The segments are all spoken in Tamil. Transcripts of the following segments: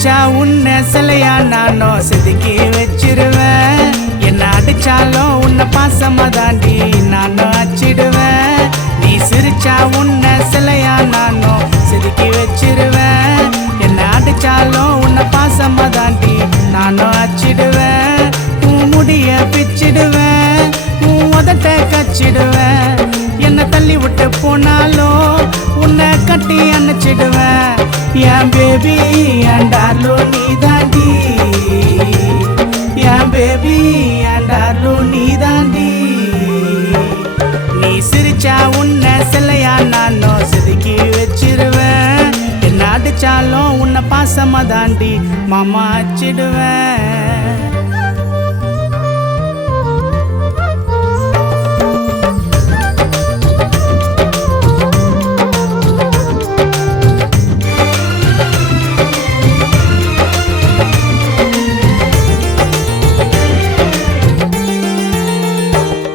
சிரிச்சா உன்னை சிலையா நானும் செதுக்கி வச்சிருவேன். என்ன அடிச்சாலும் உன்னை பாசமா தாண்டி நானும் அச்சிடுவேன். நீ சிரிச்சா உன்னை சிலையா நானும் செதுக்கி வச்சிருவேன். என்ன அடிச்சாலும் உன்னை பாசமா தாண்டி நானும் அச்சிடுவேன். உன் முடிய பிச்சிடுவேன், உன் உதட்ட கச்சிடுவேன். என்ன தள்ளி விட்டு போனாலும் உன்னை கட்டி அணைச்சிடுவேன். என் பேபி என் டார்லிங் நீ தாண்டி, என் பேபி என் டார்லிங் நீ தாண்டி. நீ சிரிச்சா உன்னை சிலையா நானும் செதுக்கி வச்சிருவேன். என்ன அடிச்சாலும் உன்னை பாசமா தாண்டி மாமா அச்சிடுவேன்.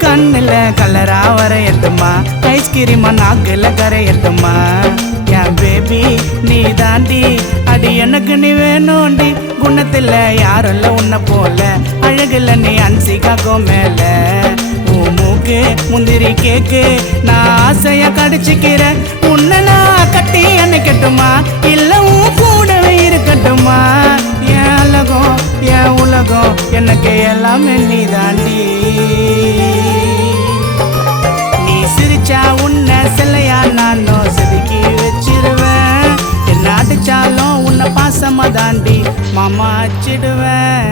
கண்ணுல கலரா வரையட்டுமா, ஐஸ்கிரீமா நாக்குல கரையட்டுமா. என் பேபி நீ தாண்டி, அடி எனக்கு நீ வேணும்டி. குணத்துல யாருல்ல உன்னை போல, அழகுல நீ அன்சிகாக்கோ மேல. உன் மூக்கு முந்திரி கேக்கு நான் ஆசையா கடிச்சுக்கிறேன். உன்னை நான் கட்டி அணைக்கட்டுமா, இல்ல உன் கூடவே இருக்கட்டுமா. என் அழகம் என் உலகம் எனக்கு எல்லாமே நீ தாண்டி. நீ சிரிச்சா உன்னை சிலையா நானும் செதுக்கி வச்சிருவேன். என்ன அடிச்சாலும் உன்னை பாசமா தாண்டி மாமா அச்சிடுவேன்.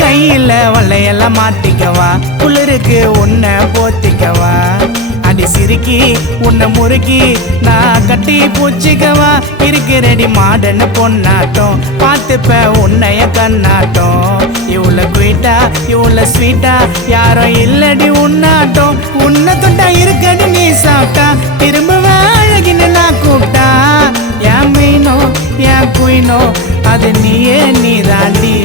கையில வளையெல்லாம் மாட்டிக்கவா, குளிருக்கு உன்னை போத்திக்கவா. அடி சிரிக்கி உன்னை முறுக்கி நான் கட்டி பூச்சிக்கவா. இருக்கிறடி மாடன்னு பொண்ணாட்டம், பார்த்துப்ப உன்னைய கண்ணாட்டம். இவ்வளோ குயிட்டா இவ்வளோ ஸ்வீட்டா யாரும் இல்லடி உன்னாட்டம். உன்னை தொட்டா இருக்கடி நீ சாப்பிட்டா, திரும்ப அழகின்னு நான் கூப்பிட்டா. என் மீனோ என் குயினோ அது நீயே நீ தாண்டி.